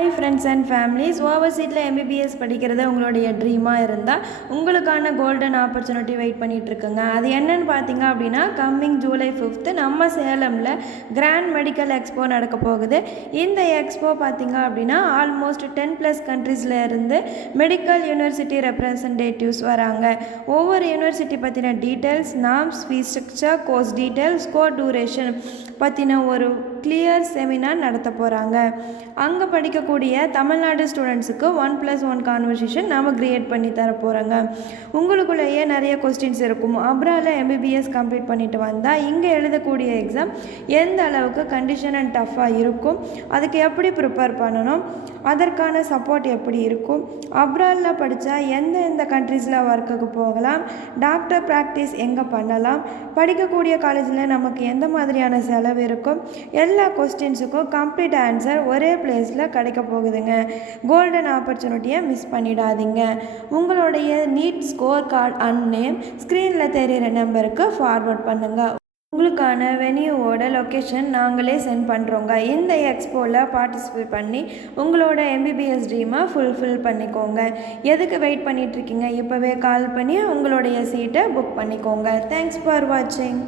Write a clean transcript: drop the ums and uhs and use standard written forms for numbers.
Hi friends and families, ஓவர்சீட்டில் MBBS படிக்கிறது உங்களுடைய ட்ரீமாக இருந்தால் உங்களுக்கான கோல்டன் ஆப்பர்ச்சுனிட்டி வெயிட் பண்ணிகிட்ருக்குங்க. அது என்னன்னு பார்த்தீங்க அப்படின்னா, கம்மிங் ஜூலை 5th நம்ம சேலமில் கிராண்ட் மெடிக்கல் எக்ஸ்போ நடக்க போகுது. இந்த எக்ஸ்போ பார்த்தீங்க அப்படின்னா ஆல்மோஸ்ட் 10+ கண்ட்ரீஸில் இருந்து மெடிக்கல் யூனிவர்சிட்டி ரெப்ரசன்டேட்டிவ்ஸ் வராங்க. ஒவ்வொரு யூனிவர்சிட்டி பற்றின details, names, fees structure, course details, course duration பற்றின ஒரு கிளியர் செமினார் நடத்த போகிறாங்க. அங்கே படிக்கக்கூடிய தமிழ்நாடு ஸ்டூடெண்ட்ஸுக்கு 1+1 கான்வர்சேஷன் நாம் க்ரியேட் பண்ணி தர போகிறோங்க. உங்களுக்குள்ளேயே நிறைய கொஸ்டின்ஸ் இருக்கும். அப்ராடில் MBBS கம்ப்ளீட் பண்ணிட்டு வந்தால் இங்கே எழுதக்கூடிய எக்ஸாம் எந்த அளவுக்கு கண்டிஷன் அண்ட் டஃப்பாக இருக்கும், அதுக்கு எப்படி ப்ரிப்பேர் பண்ணணும், அதற்கான சப்போர்ட் எப்படி இருக்கும், அப்ராடில் படித்தா எந்த கண்ட்ரீஸில் ஒர்க்குக்கு போகலாம், டாக்டர் ப்ராக்டிஸ் எங்கே பண்ணலாம், படிக்கக்கூடிய காலேஜில் நமக்கு எந்த மாதிரியான செலவு இருக்கும், எல்லா கொஸ்டின்ஸுக்கும் கம்ப்ளீட் ஆன்சர் ஒரே பிளேஸில் கிடைக்க போகுதுங்க. கோல்டன் ஆப்பர்ச்சுனிட்டியை மிஸ் பண்ணிடாதீங்க. உங்களுடைய NEET score card and name ஸ்க்ரீனில் தெரிகிற நம்பருக்கு ஃபார்வர்ட் பண்ணுங்கள். உங்களுக்கான வெனியூவோட லொக்கேஷன் நாங்களே சென்ட் பண்ணுறோங்க. இந்த எக்ஸ்போவில் பார்ட்டிசிபேட் பண்ணி உங்களோட MBBS ட்ரீமை ஃபுல்ஃபில் பண்ணிக்கோங்க. எதுக்கு வெயிட் பண்ணிகிட்ருக்கீங்க? இப்போவே கால் பண்ணி உங்களுடைய சீட்டை புக் பண்ணிக்கோங்க. தேங்க்ஸ் ஃபார் வாட்சிங்.